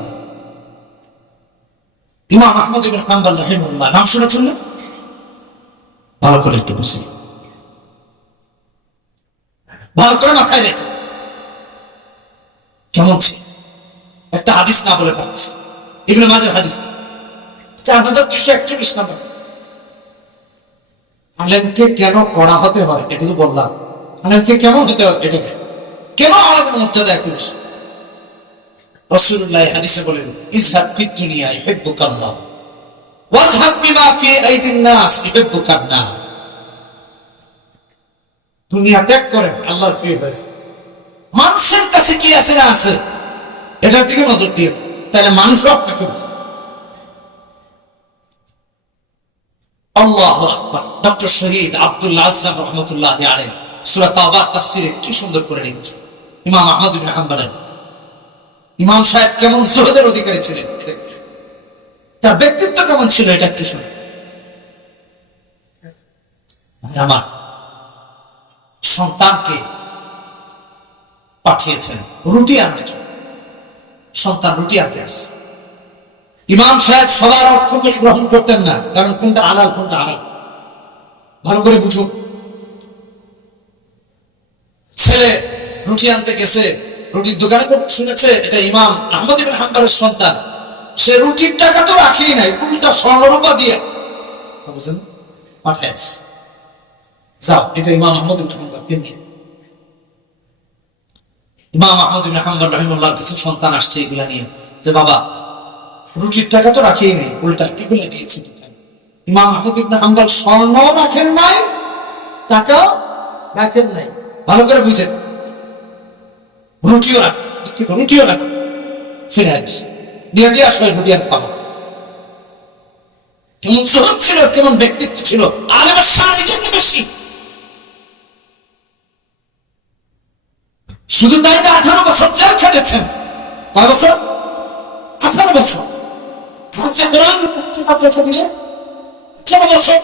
ইমাম আহমদ ইবনে হাম্বল রাহিমাহুল্লাহ নাম শুনেছেন না? ভালো করে একটু বুঝি, ভালো করে মাথায় রেখে। কেমন ছিল? একটা হাদিস না বলে পারছি, ইবনে মাজাহ হাদিস 4241 নম্বর। আলেমকে কেন কড়া হতে হয় এটুকু বললাম, আলেমকে কেমন হতে হয় এটা কেন আলেমের মর্যাদা এত বেশি। রাসূলুল্লাহ হাদিসে বলেন, ইজহাদ ফিদ দুনিয়া ইউহিব্বুকাল্লাহ ওয়াজহাদ বিমা ফি আইদিন নাস ইউহিব্বুকান নাস। দুনিয়া ত্যাগ করেন, আল্লাহর প্রিয় হয়েছে। মানুষের কাছে কি আছে না আছে এটার দিকে নজর দিয়ে, তাহলে মানুষও আপনাকে। আল্লাহু আকবার। ডক্টর শহীদ আব্দুল আযযাম রাহমাতুল্লাহি আলাইহি সূরা তাওবা তাফসীরে কি সুন্দর করে লিখেছেন। ইমাম আহমদ ইবনে হাম্বল, ইমাম সাহেব কেমন জুহদের অধিকারী ছিলেন, তার ব্যক্তিত্ব কেমন ছিল এটা একটু শুনুন। আমার সন্তানকে পাঠিয়েছেন রুটি আনতে, সন্তান রুটি আনতে আসে। ইমাম সাহেব সবার অর্থকে গ্রহণ করতেন না, কারণ কোনটা হালাল কোনটা হারাম ভালো করে বুঝুন। ছেলে রুটি আনতে গেছে, রুটির দোকানে শুনেছে এটা ইমাম আহমদ ইবনে হাম্বলের সন্তান, সে রুটির টাকা তো রাখেই নাই, উল্টা স্বর্ণরূপা দিয়ে বুঝলেন পাঠায়, যাও এটা ইমাম আহমদ ইবনে হাম্বলকে নিয়ে। ইমাম আহমদ ইবনে হাম্বল রাহিমাহুল্লাহর কাছে সন্তান আসছে এগুলা নিয়ে, যে বাবা রুটির টাকা তো রাখেই নেই, উল্টা এগুলো দিয়েছি। ইমাম আহমদ ইবনে হাম্বল স্বর্ণ রাখেন নাই, টাকা রাখেন নাই, ভালো করে বুঝেন। রুটিও রাখেন, রুটিও রাখেন, ফিরে আসছে দিয়ে দিয়ে আসলে রুটি আর পাবো। কেমন জোহর ছিল, কেমন ব্যক্তিত্ব ছিল, আর এবার সারা জন্য বেশি। শুধু তাই না, 18 বছর জেল খেটেছেন। কয় বছর? 18 বছর।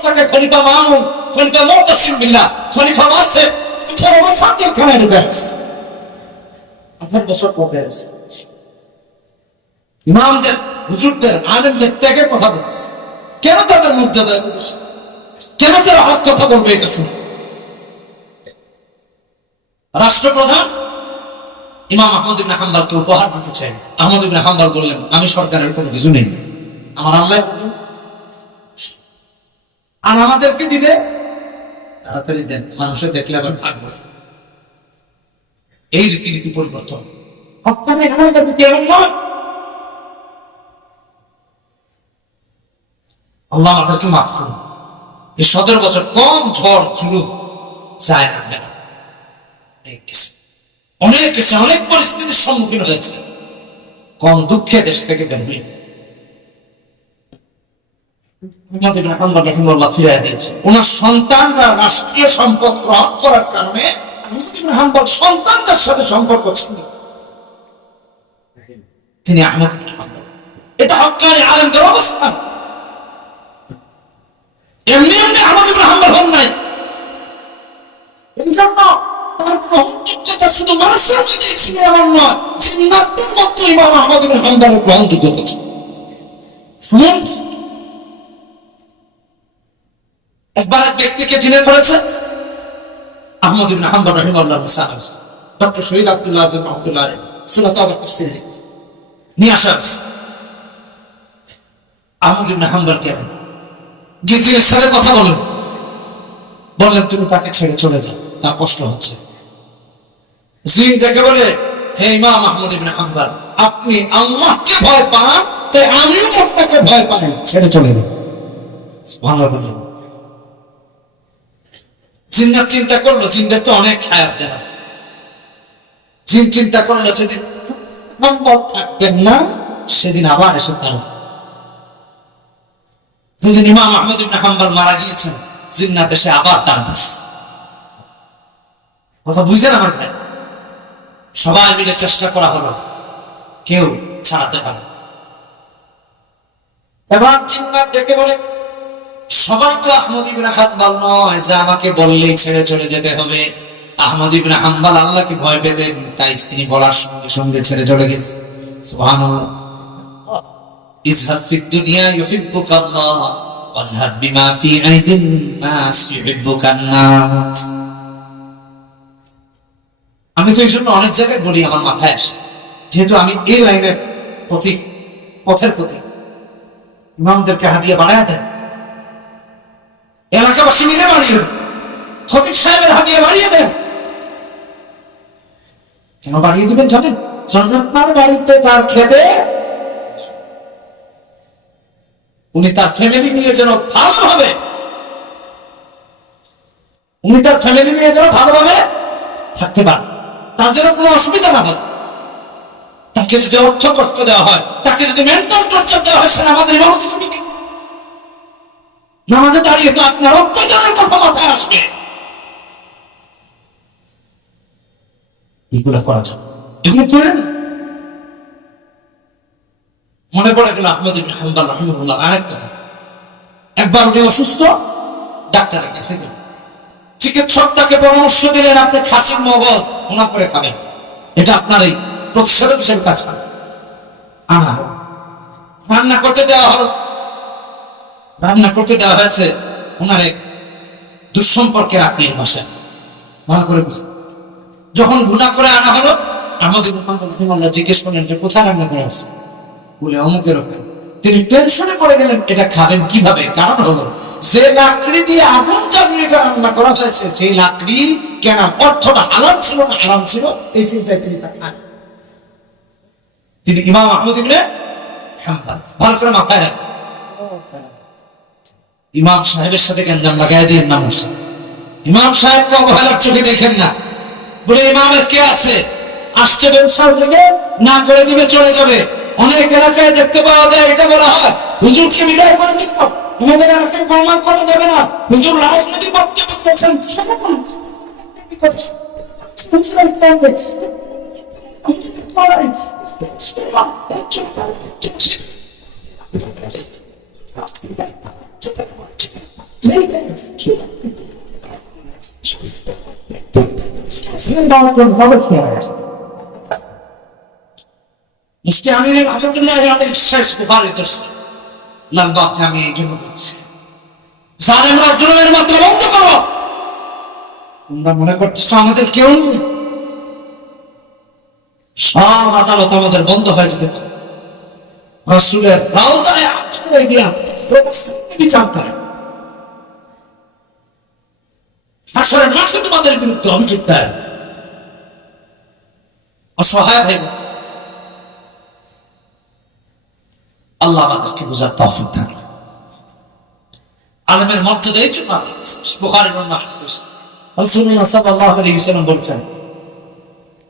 তাকে খলিফা মামুন, খলিফা মুতাসিম বিল্লাহ, খলিফা ওয়াসিফ 18 বছর জেলখানায় ঢুকে আছে। 18 বছর পড়ে আছে। ইমামদের, হুজুরদের, আলেমদের ত্যাগের কথা বলছে। কেন তাদের মর্যাদা এত বেশি? কেন তারা হক কথা বলবে এটা শুনে? রাষ্ট্রপ্রধান ইমাম আহমদ ইবনে হাম্বলকে উপহার দিতে চাই। আহমদ ইবনে হাম্বল বললেন, আমি সরকারের কোনো কিছু নেই, আমার আল্লাহ, আর আমাদেরকে দিলে তাড়াতাড়ি দেন, মানুষের দেখলে আবার থাকবো। এই রীতিনীতি পরিবর্তন আল্লাহ আমাদেরকে মাফ করুন। এই 17 বছর কম ঝড় জুলুম যায় না, অনেক কিছু, অনেক পরিস্থিতির সম্মুখীন হয়েছে, কম দুঃখে দেশ থেকে বের হয়ে ফিরিয়ে দিয়েছে। ওনার সন্তানরা রাষ্ট্রীয় সম্পদ গ্রহণ করার কারণে হাম্বল সন্তানদের সাথে সম্পর্ক ছিল, তিনি আহমদ ইবনে হাম্বল। এটা হক্কানি আলেমদের অবস্থান। এমনি এমনি আহমদ ইবনে হাম্বল হন নাই, তার গ্রহণযোগ্যতা শুধু মানুষের মধ্যেই ছিল এমন নয়, জিন্নাতের মতো ইমাম আহমদ ইবনে হাম্বলের গ্রহণযোগ্যতা ছিল। শুনুন, একবার এক ব্যক্তিকে জিনে করেছে আহমদ ইবনে হাম্বল রাহিমাহুল্লাহ মিসাল, ডক্টর শহীদ আব্দুল আযম রাহমাতুল্লাহ আলাইহি সূরা তাওবা তাফসীর লিখেছে, নিয়ে আসা আহমদ ইবনে হাম্বল কে গিয়ে জিনের সাথে কথা বললেন তুমি তাকে ছেড়ে চলে যাও, তার কষ্ট হচ্ছে। জিন দেখে বলে, হে ইমাম আহমদ ইবনে হাম্বল, আপনি আল্লাহকে ভয় পান, তাই আমিও আপনাকে ভয় পাই, ছেড়ে চলে যান। ভালো বললেন। জিন্নাত চিন্তা করলো, জিনদের তো অনেক খায়াত দেনা, জিন চিন্তা করলো সেদিন হাম্বল থাকবেন না, সেদিন আবার এসে পারবে। যেদিন ইমাম আহমদ ইবনে হাম্বল মারা গিয়েছেন, জিন্নাত এসে আবার টান ধরছে। কথা বুঝলেন আমার ভাই? সবাই মিলে চেষ্টা করা হলো, কেউ ছাড়াতে পারে। এবার জিন্নাত ডেকে বলে, সবাই তো আহমদ ইবনে হাম্বল নয় যে আমাকে বললেই ছেড়ে চলে যেতে হবে। আহমদ ইবনে হাম্বল আল্লাহকে ভয় পেতেন, তাই তিনি বলার সঙ্গে সঙ্গে ছেড়ে চলে গেছে। সুবহানাল্লাহ। ইজহাদ ফিদ দুনিয়া ইউহিব্বুকাল্লাহ ওয়াজহাদ বিমা ফি আইদিন নাস ইউহিব্বুকান নাস। আমি তো এই জন্য অনেক জায়গায় বলি, আমার মাথায় আসে, যেহেতু আমি এই লাইনের পথের প্রতীক, ইমামদেরকে হাতিয়ে বাড়ায় দেন, এলাকাবাসী মিলে বাড়িয়ে দেন, খতিব সাহেবের হাতিয়ে বাড়িয়ে দেন। কেন বাড়িয়ে দিবেন জানেন? আপনার বাড়িতে তার খেতে উনি তার ফ্যামিলি নিয়ে যেন ভালোভাবে থাকতে পারেন, তার যেন কোনো অসুবিধা না হয়। তাকে যদি অর্থ কষ্ট দেওয়া হয়, তাকে যদি মেন্টাল টর্চার দেওয়া হয়, সে আমাদের ইমামতি শুনিকে নামাজে দাঁড়িয়ে তো আপনার অত্যাচারের কথা মাথায় আসবে। এগুলা করা যাবে, এগুলো করেন। মনে পড়ে গেল আহমদ ইবনে হাম্বল রাহিমাহুল্লাহ আরেক কথা। একবার উনি অসুস্থ, ডাক্তারের কাছে গেলেন। চিকিৎসক তাকে পরামর্শ দিলেন, আপনি খাসির মগজ ভুনা করে খাবেন, এটা আপনার এই প্রতিষেধক হিসেবে কাজ করে। রান্না করতে দেওয়া হয়েছে ওনার এক দুঃসম্পর্কের আত্মীয়ের বাসায়, ভালো করে বুঝে। যখন ভুনা করে আনা হলো, আহমদ ইবনে হাম্বল রাহিমাহুল্লাহ জিজ্ঞেস করলেন যে কোথায় রান্না করা হচ্ছে? বলে অমুকের ওখানে। তিনি টেনশনে পড়ে গেলেন, এটা খাবেন কিভাবে? কারণ হলো যে লাকড়ি দিয়ে আগুন জ্বালিয়ে এটা রান্না করা হয়েছে, সেই লাকড়ি কেন অর্থটা হালাল ছিল না হারাম ছিল, এই চিন্তায় তিনি তা খান। তিনি ইমাম আহমদ ইবনে হাম্বল, ভালো করে মাথায় রাখেন। ইমাম সাহেবের সাথে গেঞ্জাম লাগাই দিয়ে নাম হচ্ছে, ইমাম সাহেবকে অবহেলার চোখে দেখেন না। বলে ইমামের কে আছে, আসছে ব্যবসা থেকে না করে দিবে চলে যাবে। অনেক এলাকায় দেখতে পাওয়া যায়, এটা বলা হয় হুজুরকে বিদায় করে দিব, আমাদের এলাকায় প্রমাণ করা যাবে না, হুজুর রাজনৈতিক বক্তব্য দিচ্ছেন। আমিনের আহমদুল্লাহ শেষ বুখারী দর্শে লালবাগকে আমি এই জন্য বলছি, জালেমরা জুলুমের মাত্রা বন্ধ করো। তোমরা মনে করতেছ আমাদের কেউ নেই? সব আদালত আমাদের বন্ধ হয়ে যেতে পারে। রাসূলের রওজায় আছড়ে দিয়া বিচার করে, হাসরের মাঠে তোমাদের বিরুদ্ধে অভিযোগ দেয়। অসহায় ভাই, আল্লাহ আমাদেরকে বোঝার তৌফিক দান করুন। আলেমের মর্যাদা এই জন্য বুখারীর বর্ণনা হাদিস, রাসূলুল্লাহ সাল্লাল্লাহু আলাইহি ওয়াসাল্লাম বলেছেন,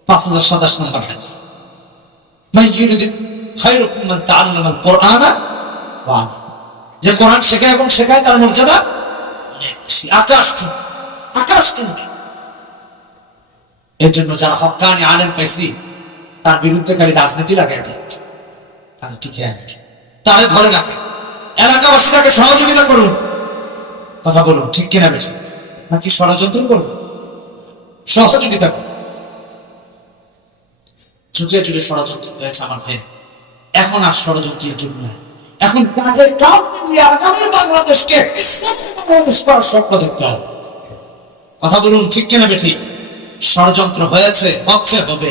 5027 নম্বর হাদিস, মান ইউরিদু খায়রুকুম মান তাআল্লামা আল কুরআনা ওয়া আল্লামা। যে কোরআন শেখায় এবং শেখায় তার মর্যাদা অনেক বেশি, আকাশটুকু। এর জন্য যারা হক্কানি আলেম পাইছি, তার বিরুদ্ধে খালি রাজনীতি লাগায় দেয়, তার টিকে রাখে, তারে ধরে রাখে। এলাকাবাসী তাকে সহযোগিতা করুন, কথা বলুন, ঠিক কিনা বেঠি? নাকি ষড়যন্ত্র করবে? সহযোগিতা করুন। যুগে যুগে ষড়যন্ত্র হয়েছে আমার ভাই, এখন আর ষড়যন্ত্রের যুগ নয়। এখন তাদের কাম দিয়ে আগামী বাংলাদেশকে ইসলামী বাংলাদেশ করার স্বপ্ন দেখতে হবে। কথা বলুন, ঠিক কিনা বেঠি? ষড়যন্ত্র হয়েছে, হচ্ছে, হবে।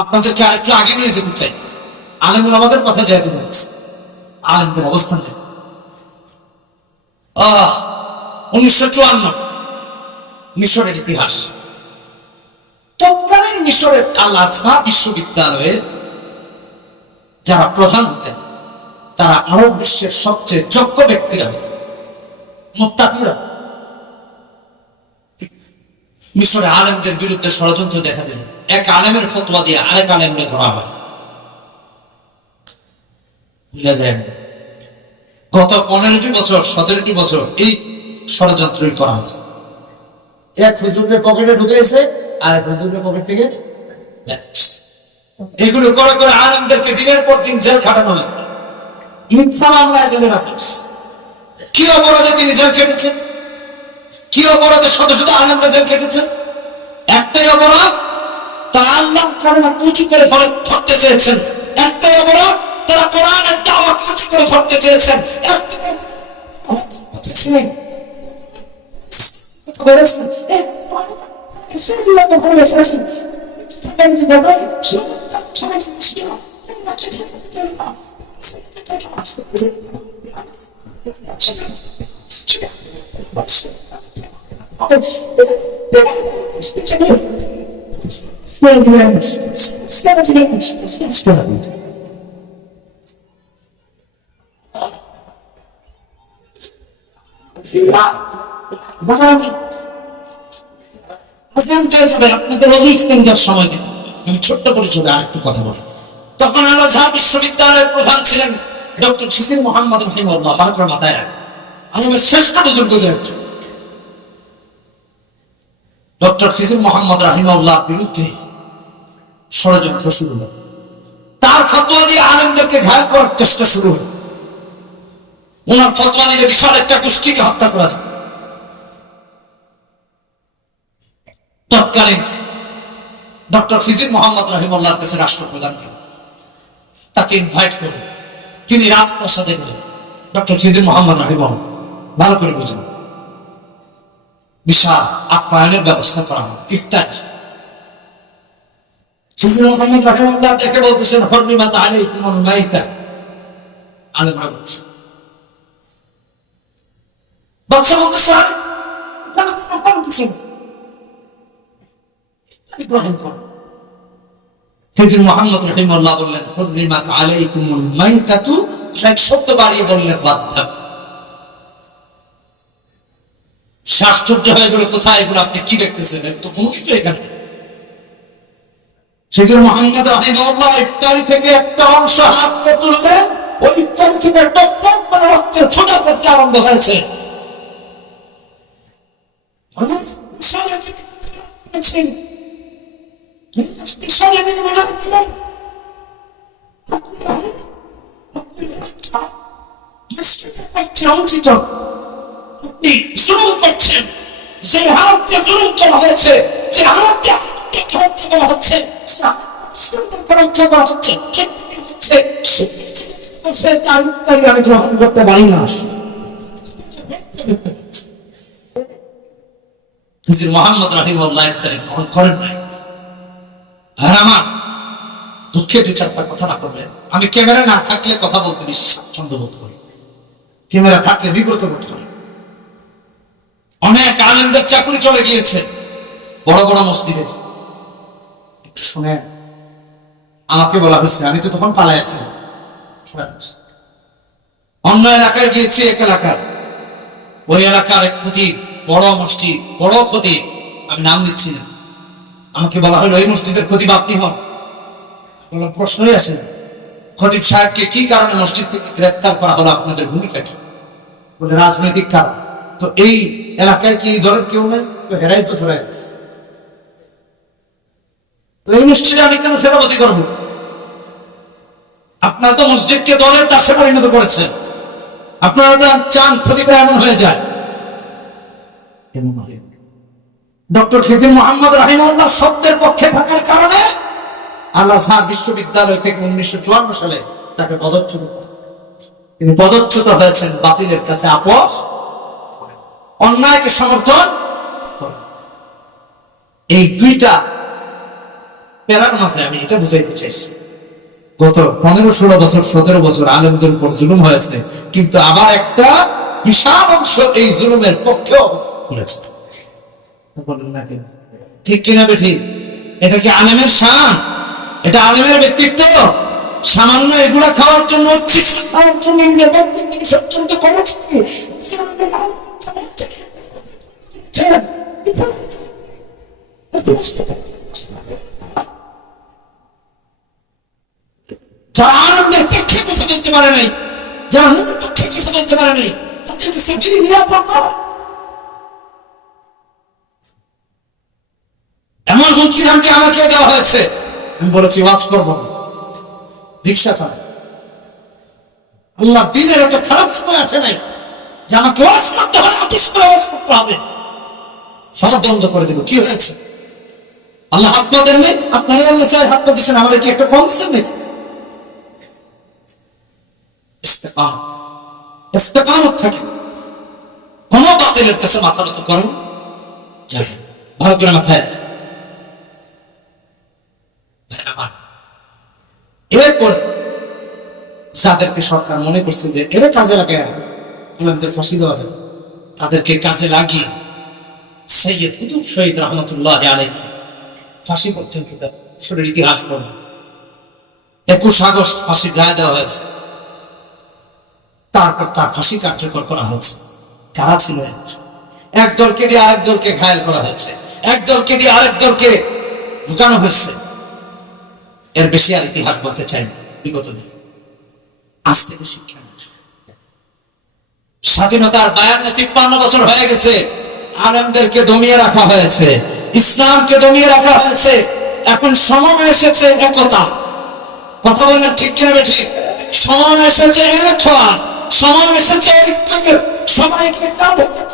আপনাদেরকে আরেকটু আগে নিয়ে যেতে চাই। আলেমুল আমাদের কথা যেতে বলছে, আলেমদের অবস্থান থেকে 1954 মিশরের ইতিহাস। তৎকালীন মিশরের আল আজহার বিশ্ববিদ্যালয়ের যারা প্রধান হতেন, তারা আরব বিশ্বের সবচেয়ে যোগ্য ব্যক্তিরা হতেন, মুত্তাকিরা। মিশরে আলেমদের বিরুদ্ধে ষড়যন্ত্র দেখা দিল, এক আলেমের ফতোয়া দিয়ে আরেক আলেমকে ধরা হয়। ভুলে যায় না, গত 15টি বছর 17টি বছর এই ষড়যন্ত্রই করা হয়েছে। এক হুজুরের পকেটে ঢুকেছে, আর এক হুজুরের পকেট থেকে এগুলো করে করে আলেমদেরকে দিনের পর দিন জেল খাটানো হয়েছে। মিথ্যা মামলায় জেলে রাখেন। কি অপরাধে তিনি জেল খেটেছেন? কি অপরাধে শত শত আলেমরা জেল খেটেছেন? একটাই অপরাধ, তারা আল্লাহ কারণে উঁচু করে ধরতে চেয়েছেন। একটাই অপরাধ, তারা কোরআনের দাওয়াত উঁচু করে ধরতে চেয়েছেন। একটাই ছিলেন আপনাদের অভিজ্ঞতার সময় দিন। আমি ছোট্ট পরিচয় আরেকটু কথা বলি। তখন আল আজহার বিশ্ববিদ্যালয়ের প্রধান ছিলেন ডক্টর খিজির মোহাম্মদ রহিমাহুল্লাহ। ভালো করে মাথায় রাখেন, আলমের শ্রেষ্ঠ বুজুর্গদের একজন। ডক্টর খিজির মোহাম্মদ রাহিমাহুল্লাহর বিরুদ্ধে ষড়যন্ত্র শুরু হল। তার ফতোয়া দিয়ে আলেমদেরকে ঘায়েল করার চেষ্টা শুরু হল। ওনার ফতোয়া নিলে বিশাল একটা গোষ্ঠীকে হত্যা করা যায়। তৎকালীন ডক্টর খিজির মোহাম্মদ রাহিমাহুল্লাহর কাছে রাষ্ট্রপ্রধান কে তাকে ইনভাইট করল। তিনি রাজপ্রাসাদে গেলেন। ডক্টর খিজির মোহাম্মদ রাহিমাহুল্লাহ, ভালো করে বুঝুন, বিশাল আপ্যায়নের ব্যবস্থা করা হয় ইত্যাদি। খিজির মোহাম্মদ রাহিমাহুল্লাহ দেখে বলতেছেন, হরমিমাত আলাইকুমুল মাইতা। আলেমরা বলছে, বাদশা বলতেছে, খিজির মোহাম্মদ রাহিমাহুল্লাহ বললেন, হরমিমাত আলাইকুমুল মাইতাতু। এক শব্দ বাড়িয়ে বললেন বাধ্যা। আশ্চর্য হয়ে গেল, কোথায় এগুলো, আপনি কি দেখতেছেন? তো কোনো কিছু এখানে। খিজির মোহাম্মদ রাহিমাহুল্লাহ ইফতারি থেকে একটা অংশ হাতে তুললেন। ওই ইফতারি থেকে একটা পপ করে রক্তের ফোঁটা পড়তে আরম্ভ হয়েছে। জুলুম করছেন, যে হাত দিয়ে জুলুম করা হয়েছে, যে হাত দিয়ে হত্যা করা হচ্ছে, আমি গ্রহণ করতে পারি না। মোহাম্মদ রাহিমাহুল্লাহ ইফতারি গ্রহণ করেন নাই। আর আমার দুঃখে দু চারটা কথা না করলেন। আমি ক্যামেরা না থাকলে কথা বলতে বেশি স্বাচ্ছন্দ্য বোধ করি, ক্যামেরা থাকলে বিব্রত বোধ করি। অনেক আলেমদের চাকরি চলে গিয়েছে বড় বড় মসজিদে। একটু শুনে, আমাকে বলা হয়েছে, আমি তো তখন পালাই আছি, অন্য এলাকায় গিয়েছি। এক এলাকার, ওই এলাকার এক খতিব, বড় মসজিদ, বড় খতিব, আমি নাম দিচ্ছি না। আমাকে বলা হলো, এই মসজিদের খতিব আপনি হন? বললাম, প্রশ্নই আসে না। খতিব সাহেবকে কি কারণে মসজিদ থেকে গ্রেফতার করা হলো, আপনাদের ভূমিকা কি? বলে, রাজনৈতিক কারণ। তো এই এলাকায় কি দলের কেউ নেই? তো হেরাই তো ধরে গেছে। তো এই মসজিদে আমি কেন সেবাপতি করবো? আপনার তো মসজিদকে দলের দাসে পরিণত করেছেন। আপনারা চান খতিবরা এমন হয়ে যায়। ডক্টর খিজির মোহাম্মদ রাহিমাহুল্লাহ সত্যের পক্ষে থাকার কারণে আল আজহার বিশ্ববিদ্যালয় থেকে 1954 সালে তাকে পদচ্যুত করেন। তিনি পদচ্যুত হয়েছেন বাতিলের কাছে আপোষ, অন্যায়কে সমর্থন করেন। এই দুইটা পেরার মাঝে আমি এটা বুঝাইতে চাইছি, গত 15-16 বছর 17 বছর আলেমদের উপর জুলুম হয়েছে, কিন্তু আবার একটা বিশাল অংশ এই জুলুমের পক্ষে অবস্থান করেছে। ঠিক কিনা বেঠিক? এটা কি আলেমের শান? এটা আলেমের ব্যক্তিত্ব? সামান্য এগুলা খাওয়ার জন্য যারা আনন্দের পক্ষে কথা বলতে পারে নাই, যারা মূল পক্ষে কথা বলতে পারে নাই, তাদেরকে সাথে নিরাপদ এমন হুমকি ধামকি আমাকে দেওয়া হয়েছে। আমি বলেছি ওয়াজ করবো না, রিক্সা চালাই। আল্লাহ দিনের এত খারাপ সময় আসে নাই যে আমাকে ওয়াজ করতে হবে, অফিস করে ওয়াজ করতে হবে, সব বন্ধ করে দেবো। কি হয়েছে? আল্লাহ হাত পা দেন নাই? আপনারা আল্লাহ চাই হাত পা দিচ্ছেন, আমাদের কি একটা কম দিচ্ছেন নাকি? ইস্তেকামত, ইস্তেকামত থাকে, কোন বাতিলের কাছে মাথা নত করেন ভালো করে মাথায়। এরপর যাদেরকে সরকার মনে করছে যে এরা কাজে লাগে আমাদের ফাঁসি দেওয়া যাবে, তাদেরকে কাজে লাগিয়ে সৈয়দ কুতুব শহীদ রহমতুল্লাহ আলাইহি ফাঁসি পর্যন্ত শরীর ইতিহাস পড়ল। 21 আগস্ট ফাঁসির রায় দেওয়া হয়েছে, তারপর তার ফাঁসি কার্যকর করা হয়েছে। কারা ছিল? এক দলকে দিয়ে আরেক দলকে ঘায়েল করা হয়েছে, এক দলকে দিয়ে আরেক দলকে ঢুকানো হয়েছে। এর বেশি আর ইতিহাস বলতে চাই না। বিগত দিন আজ থেকে শিক্ষা, স্বাধীনতার 52-53 বছর হয়ে গেছে, আলেমদেরকে দমিয়ে রাখা হয়েছে, ইসলামকে দমিয়ে রাখা হয়েছে। এখন সময় এসেছে একতা। কথা বলেন ঠিক কিনা বেঠিক? সময় এসেছে এক হওয়া, সময় এসেছে ঐক্যের। সবাইকে কাঁধে ঠিক